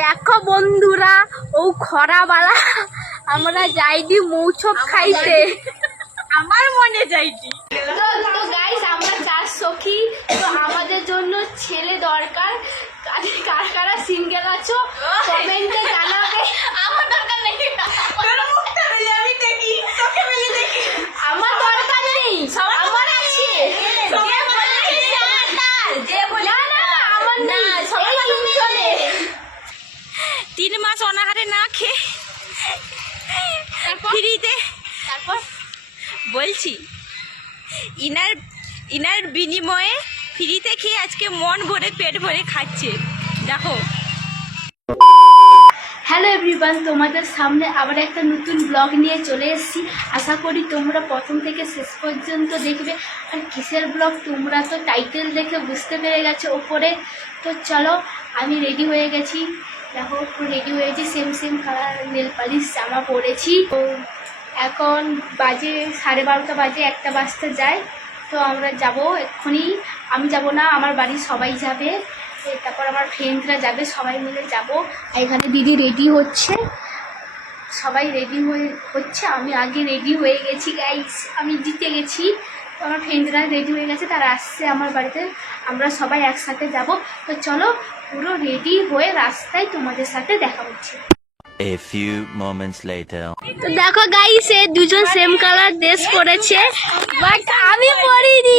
দেখো বন্ধুরা ও খরা খরাবালা আমরা যাইনি মৌসব খাইতে। আমার মনে যাইনি। তো গাইস আমরা চার সখী তো আমাদের জন্য ছেলে দরকার। কাদের কারা সিঙ্গেল আছো? কমেন্টে জানাবে আমার দরকার নেই তোর মুখটা পেলে আমি দেখি তোকে পেলে দেখি আমার দরকার নেই আমার আছে যে বলেছে তার, যে বলে না না আমার না সবাই তুমি চলে তিন মাস অনাহারে না খেয়ে ফ্রিতে। তারপর বলছি, ইনার ইনার বিনিময়ে ফ্রিতে খেয়ে আজকে মন ভরে, পেট ভরে খাচ্ছে। দেখো। হ্যালো এভরিওয়ান তোমাদের সামনে আবার একটা নতুন ব্লগ নিয়ে চলে এসেছি। আশা করি তোমরা প্রথম থেকে শেষ পর্যন্ত দেখবে। আর কিসের ব্লগ তোমরা তো টাইটেল দেখে বুঝতে পেরে গেছো ওপরে তো চলো, আমি রেডি হয়ে গেছি। দেখো রেডি হয়েছি same same colour nail polish জামা পরেছি। তো এখন বাজে সাড়ে বারোটা বাজে, একটা বাজতে যায়। তো আমরা যাব এক্ষুনি। আমি যাব না, আমার বাড়ির সবাই যাবে। তারপর আমার ফ্রেন্ডরা যাবে, সবাই মিলে যাব। আর এখানে দিদি রেডি হচ্ছে। সবাই রেডি হয়ে, হচ্ছে। আমি আগে রেডি হয়ে গেছি গাইস আমি জিতে গেছি। তো আমার ফ্রেন্ডরা রেডি হয়ে গেছে, তারা আসছে আমার বাড়িতে। আমরা সবাই একসাথে যাব। তো চলো পুরো রেডি হয়ে রাস্তায় তোমাদের সাথে দেখা হচ্ছে। A few moments later. তো দেখো গাইস এ দুজন সেম কালার ড্রেস পরেছে বাট আমি পরিনি।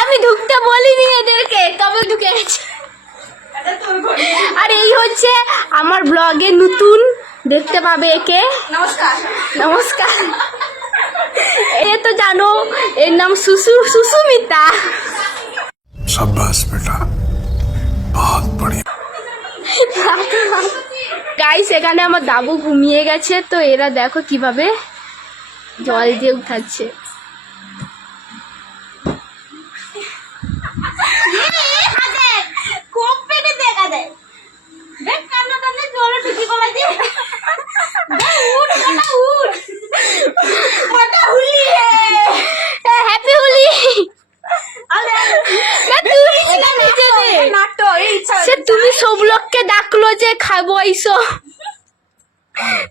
আমি ঢুকতে বলিনি এদেরকে তবে ঢুকে গেছে আর এই হচ্ছে আমার ব্লগে নতুন দেখতে পাবে একে? নমস্কার। নমস্কার। এ তো জানো এর নাম সুসু সুসুমিতা। সাব্বাস বেটা। বহুত বড়িয়া। গাইস এখানে আমার দাবু ঘুমিয়ে গেছে তো এরা দেখো কীভাবে জল দিয়ে উঠাচ্ছে। লোককে ডাকলো যে খাব আইসো।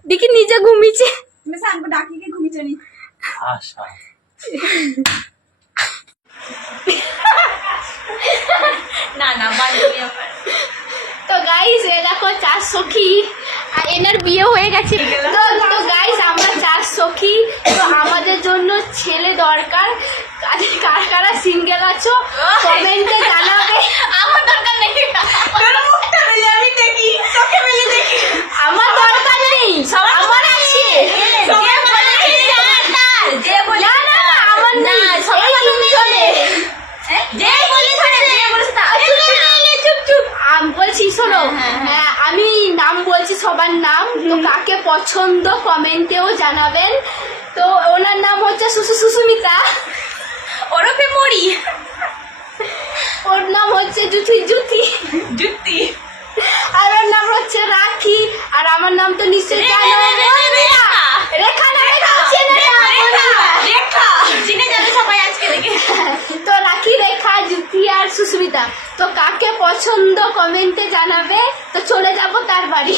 দেখি নিজে ঘুমিছে না? না তো গাইস এ চার সখি আর এনার বিয়ে হয়ে গেছে। তো তো গাইস আমরা চার সখি তো আমাদের জন্য ছেলে দরকার। কার কারা সিঙ্গেল আছো কমেন্টে জানাবে। আমার দরকার বলছি সবার নাম তো কাকে পছন্দ কমেন্টেও জানাবেন। তো ওনার নাম হচ্ছে সুসু সুস্মিতা। ওরফে মরি। ওর নাম হচ্ছে জুথি জুথি। জুতি আর ওর নাম হচ্ছে রাখি। আর আমার নাম তো নিশ্চয়ই জানো। রেখা। না রেখা চেনে না, রেখা। চিনে যাবে সবাই আজকে দেখে। তো রাখি রেখা জুথি আর সুস্মিতা। তো কাকে পছন্দ কমেন্টে জানাবে? তো চলে যাব তার বাড়ি।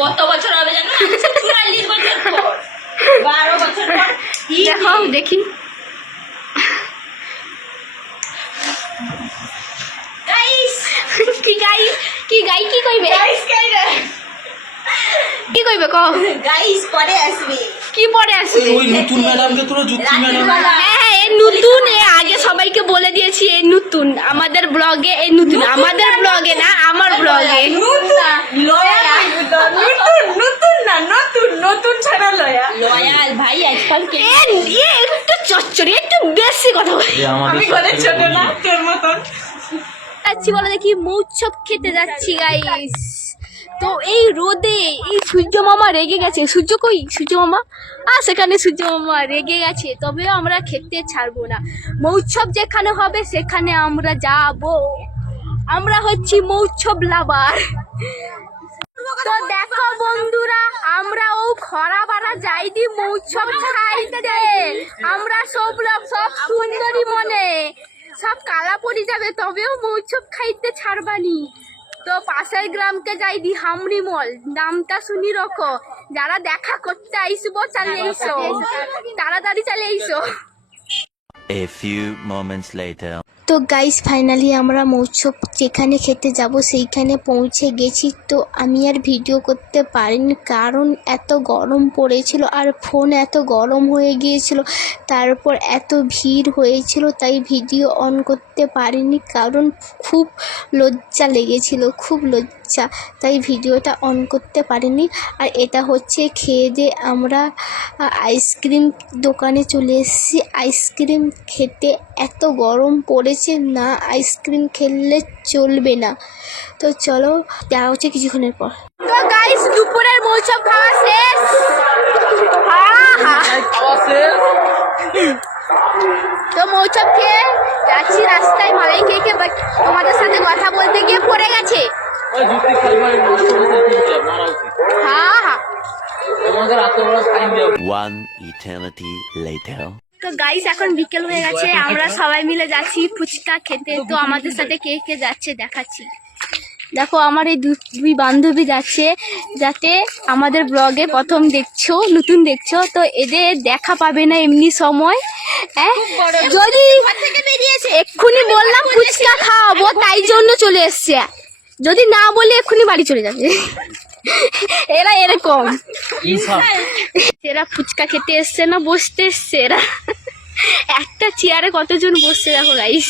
কত বছর হবে জানো? চুয়াল্লিশ বছর পর। বারো বছর পর দেখো দেখি। কি গাই কি গাই কি কইবে? গাইস কইবে কও। গাইস পরে আসবে। কি পরে আসবে? ওই নতুন ম্যাডামকে তোরা যুক্তি ম্যাডাম হ্যাঁ হ্যাঁ এ নতুন এ আগে সবাইকে বলে দিয়েছি এই নতুন। আমাদের ব্লগে এই নতুন। আমাদের ব্লগে না আমার ব্লগে। লয়াল নতুন নতুন না নতুন নতুন ছাড়া লয়াল লয়াল ভাই আজকাল কে এ এ একটু চচ্চড়ি একটু বেশি কথা বলে। আমি ঘরে ছোট না তোর মতন। যাচ্ছি বলে দেখি মৌচ্ছব খেতে যাচ্ছি গাইস তো এই রোদে এই সূর্য মামা রেগে গেছে। সূর্য কই? সূর্য মামা? আর সেখানে সূর্য মামা রেগে গেছে। তবেও আমরা খেতে ছাড়বো না। মৌৎসব যেখানে হবে, সেখানে আমরা যাব। আমরা হচ্ছি মৌৎসব লাভার। তো দেখো বন্ধুরা, আমরা ও খরা বাড়া যাইদি মৌসুম খাইতে আমরা সব লোক সব সুন্দরী মনে। সব কালা পড়ে যাবে, তবেও মৌসুম খাইতে ছাড়বানি। তো পাশের গ্রামকে যাইদি হামরি মল। নামটা শুনি রকো। যারা দেখা করতে আইসবো চালে আইসো। তাড়াতাড়ি চালে আইসো। A few moments later. তো গাইস ফাইনালি আমরা মৌসব যেখানে খেতে যাব, সেইখানে পৌঁছে গেছি। তো আমি আর ভিডিও করতে পারিনি, কারণ এত গরম পড়েছিল আর ফোন এত গরম হয়ে গিয়েছিল, তারপর এত ভিড় হয়েছিল, তাই ভিডিও অন করতে পারিনি, কারণ খুব লজ্জা লেগেছিল, খুব লজ্জা তাই ভিডিওটা অন করতে পারিনি। আর এটা হচ্ছে খেয়ে দিয়ে আমরা আইসক্রিম দোকানে চলে এসেছি। আইসক্রিম খেতে এত গরম পড়েছে না আইসক্রিম খেললে চলবে না। তো চলো দেখা হচ্ছে কিছুক্ষণের পর। তো গাইস দুপুরের মৌসুম খাওয়া শেষ। তো মৌসুম খেয়ে যাচ্ছি রাস্তায় মালাই খেয়ে খেয়ে বাট তোমাদের সাথে কথা বলতে গিয়ে পড়ে গেছে। ওই যুক্তি খাইবার মারা উচিত। হ্যাঁ. তো গাইস এখন বিকেল হয়ে গেছে আমরা সবাই মিলে যাচ্ছি ফুচকা খেতে। তো আমাদের সাথে কে কে যাচ্ছে দেখাচ্ছি। দেখো আমার এই দুই বান্ধবী যাচ্ছে যাতে আমাদের ব্লগে প্রথম দেখছ নতুন দেখছ তো এদের দেখা পাবে না এমনি সময়। হ্যাঁ? যদি এক্ষুনি বললাম ফুচকা খাওয়াবো তাই জন্য চলে এসছে। যদি না বলে এক্ষুনি বাড়ি চলে যাবে। এরা এরকম। এরা ফুচকা খেতে এসছে না বসতে এসছে এরা। একটা চেয়ারে কতজন বসছে দেখো গাইস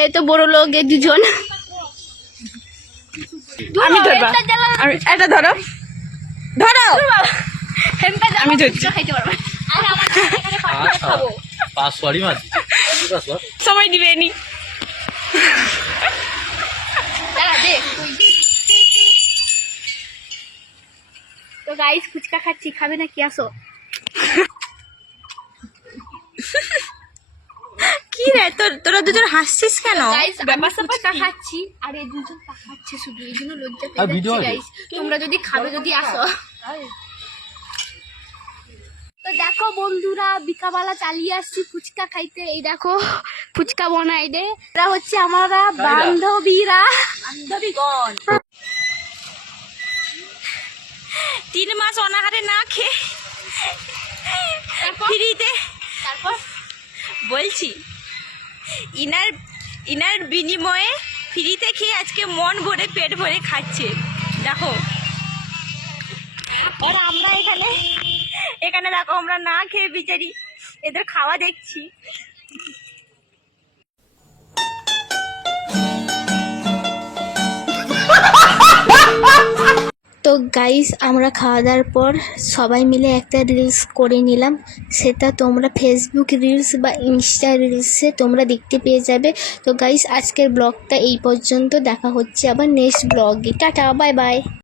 এই তো বড় লোক এ দুজন। আমি ধরবা। এটা ধরো। ধরো। আমি ধরছি। খাইতে পারব। আচ্ছা পাসওয়ার্ডই মারছি। পাসওয়ার্ড সময় দিবে নি তো গাইস ফুচকা খাচ্ছি খাবে না কি আসো। কি রে? তোর তোরা দুজন হাসছিস কেন? ফুচকা খাচ্ছি আর এই দুজন তাকাচ্ছে শুধু। এই জন্য লজ্জা পেয়ে গাইস তোমরা যদি খাবে যদি আসো। তো দেখো বন্ধুরা বিকাবেলা চালিয়ে আসছি ফুচকা খাইতে। এই দেখো ফুচকা বানাই দে। এরা হচ্ছে আমরা বান্ধবীরা। বান্ধবীগণ তিন মাস অনাহারে না খেয়ে ফ্রিতে তারপর? বলছি ইনার ইনার বিনিময়ে ফ্রিতে খেয়ে আজকে মন ভরে পেট ভরে খাচ্ছে। দেখো। আর আমরা এখানে এখানে দেখো আমরা না খেয়ে বিচারি। এদের খাওয়া দেখছি। তো গাইস আমরা খাওয়া দাওয়ার পর সবাই মিলে একটা রিলস করে নিলাম। সেটা তোমরা ফেসবুক রিলস বা ইনস্টা রিলসে তোমরা দেখতে পেয়ে যাবে। তো গাইস আজকের ব্লগটা এই পর্যন্ত। দেখা হচ্ছে আবার নেক্সট ব্লগে টাটা বাই বাই